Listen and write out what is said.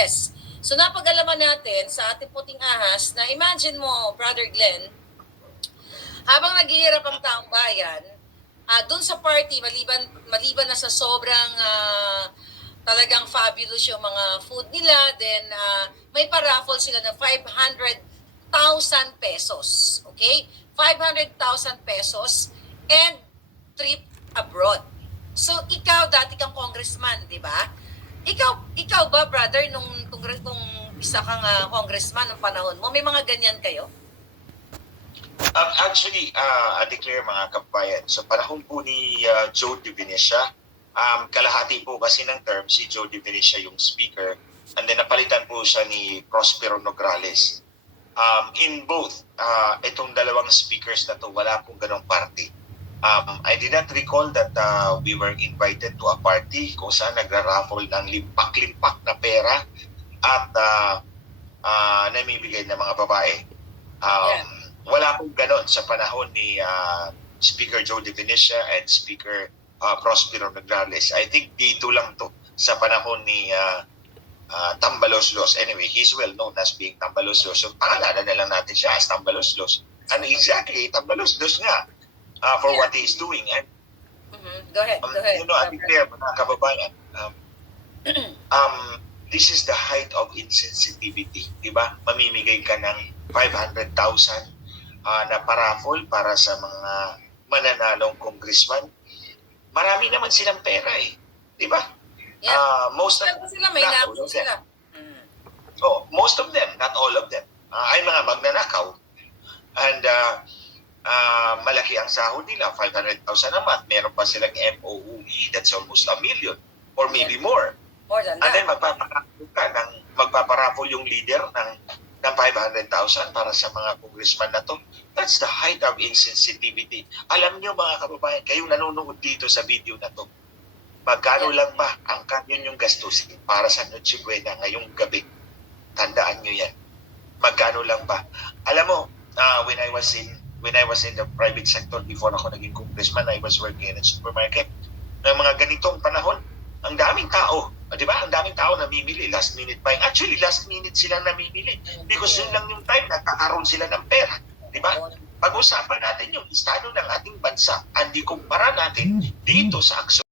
Yes. So napag-alaman natin sa ating puting ahas na imagine mo, Brother Glenn, habang naghihirap ang taong bayan, doon sa party, maliban na sa sobrang talagang fabulous yung mga food nila, then may paraffle sila na 500,000 pesos. Okay? 500,000 pesos and trip abroad. So ikaw, dati kang congressman, di ba? Ikaw ba, brother, kung isa kang congressman ng panahon mo, may mga ganyan kayo? Actually, declare mga kabayan, sa panahon po ni Joe De Venecia, kalahati po kasi ng term si Joe De Venecia yung speaker, and then napalitan po siya ni Prospero Nograles. In both, itong dalawang speakers na to, wala pong ganong party. I did not recall that we were invited to a party kung saan nagra-raffle ng limpak-limpak na pera at namimigay ng mga babae. Wala pong ganon sa panahon ni Speaker Joe De Venecia and Speaker Prospero Nograles. I think dito lang to sa panahon ni Tambaloslos. Anyway, he's well known as being Tambaloslos. So pangalanan na lang natin siya as Tambaloslos. And exactly, Tambaloslos nga for what he's doing. And Go ahead. you know, I declare mga kababayan, this is the height of insensitivity, di ba? Mamimigay ka ng 500,000 na paraffle para sa mga mananalong congressman. Marami naman silang pera eh, di ba? Yeah. Most of Sila, may nakaw sila. most of them, not all of them, ay mga magnanakaw. And malaki ang sahod nila, 500,000 a month. Meron pa silang MOUE, that's almost $1 million or maybe more. More than And then that. magpaparapol yung leader ng 500,000 para sa mga congressman na to. That's the height of insensitivity. Alam niyo mga kababayan, kayong nanonood dito sa video na to, magkano lang ba ang kanyo yung gastusin para sa Noche Buena ngayong gabi? Tandaan niyo yan. Magkano lang ba? Alam mo, when I was in the private sector before ako naging congressman, I was working in a supermarket. Ng mga ganitong panahon, ang daming tao, di ba? Ang daming tao namimili, last minute buying. Actually, last minute silang namimili because yun lang yung time nagkakaroon sila ng pera, di ba? Pag-usapan natin yung estado ng ating bansa, hindi kumpara natin dito sa aksyon